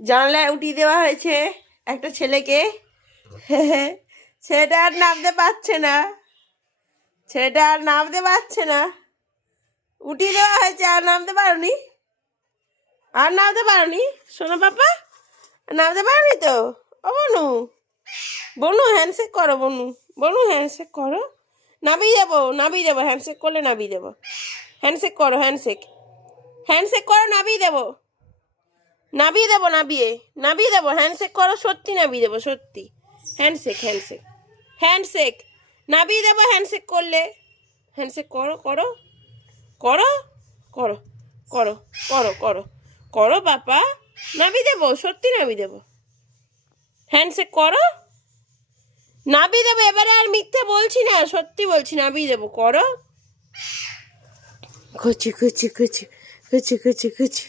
জানলায় উঠিয়ে দেওয়া হয়েছে একটা ছেলেকে। ছেলেটা আর নামতে পারছে না, ছেলেটা আর নামতে পারছে না। উঠিয়ে দেওয়া হয়েছে, আর নামতে পারোনি, আর নামতে পারোনি সোনা পাপা, নামতে পারোনি তো। ও বনু, বনু হ্যান্ডশেক করো, বনু বনু হ্যান্ডশেক করো। নামিয়ে যাবো, নামিয়ে যাবো, হ্যান্ডশেক করলে নামিয়ে যাবো। হ্যান্ডশেক করো, হ্যান্ডশেক, হ্যান্ডশেক করো, নামিয়ে দেবো, নামিয়ে দেবো, নামিয়ে দেবো, হ্যান্ডশেক করো, সত্যি নামিয়ে দেবো, সত্যি। হ্যান্ডশেক, হ্যান্ডশেক, হ্যান্ডশেক, নামিয়ে দেবো হ্যান্ডশেক করলে। হ্যান্ডশেক করো, করো করো করো করো করো করো করো বাপা, নামিয়ে দেবো, সত্যি নামিয়ে দেবো। হ্যান্ডশেক করো, নামিয়ে দেবো, এবারে আর মিথ্যে বলছি না, সত্যি বলছি, নামিয়ে দেবো, করো। কুচি কুচি কুচি কুচি কুচি কুচি